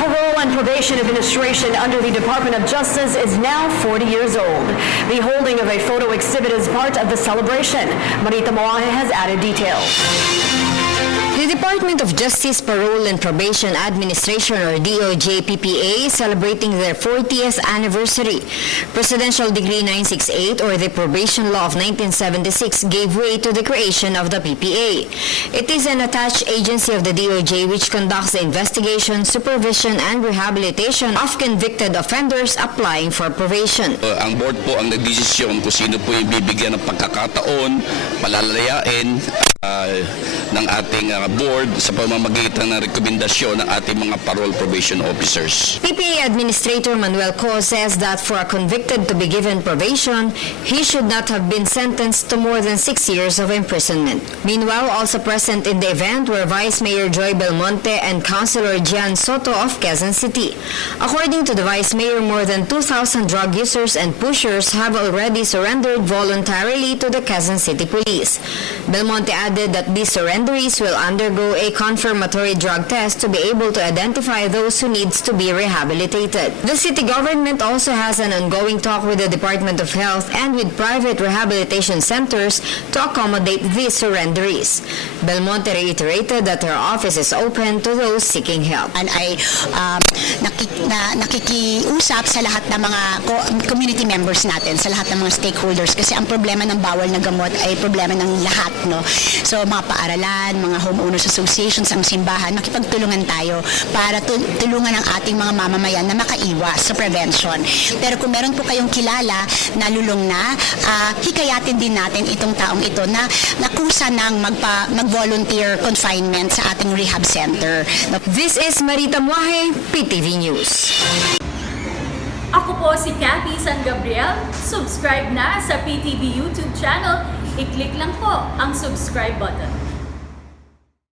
Parole and Probation Administration under the Department of Justice is now 40 years old. The holding of a photo exhibit is part of the celebration. Marita Moahe has added details. The Department of Justice Parole and Probation Administration or DOJ PPA is celebrating their 40th anniversary. Presidential Decree 968 or the Probation Law of 1976 gave way to the creation of the PPA. It is an attached agency of the DOJ which conducts the investigation, supervision, and rehabilitation of convicted offenders applying for probation. Ang board po ang nagdesisyon kung sino po yung bibigyan ng pagkakataon, palalayain ng ating board sa pamamagitan ng rekomendasyon ng ating mga parole probation officers. PPA Administrator Manuel Co says that for a convicted to be given probation, he should not have been sentenced to more than 6 years of imprisonment. Meanwhile, also present in the event were Vice Mayor Joy Belmonte and Councilor Gian Soto of Quezon City. According to the Vice Mayor, more than 2,000 drug users and pushers have already surrendered voluntarily to the Quezon City Police. Belmonte added that these surrenderies will undergo a confirmatory drug test to be able to identify those who needs to be rehabilitated. The city government also has an ongoing talk with the Department of Health and with private rehabilitation centers to accommodate these surrenderies. Belmonte reiterated that her office is open to those seeking help. And ay nakikiusap sa lahat ng mga community members natin, sa lahat ng mga stakeholders kasi ang problema ng bawal na gamot ay problema ng lahat, no? So mga paaralan, mga homeowners associations, ang simbahan, makipagtulungan tayo para tulungan ang ating mga mamamayan na makaiwas sa prevention. Pero kung meron po kayong kilala na lulong na, hikayatin din natin itong taong ito na nakusa ng mag-volunteer confinement sa ating rehab center. This is Marita Moahe, PTV News. Ako po si Kathy San Gabriel. Subscribe na sa PTV YouTube channel. I-click lang po ang subscribe button.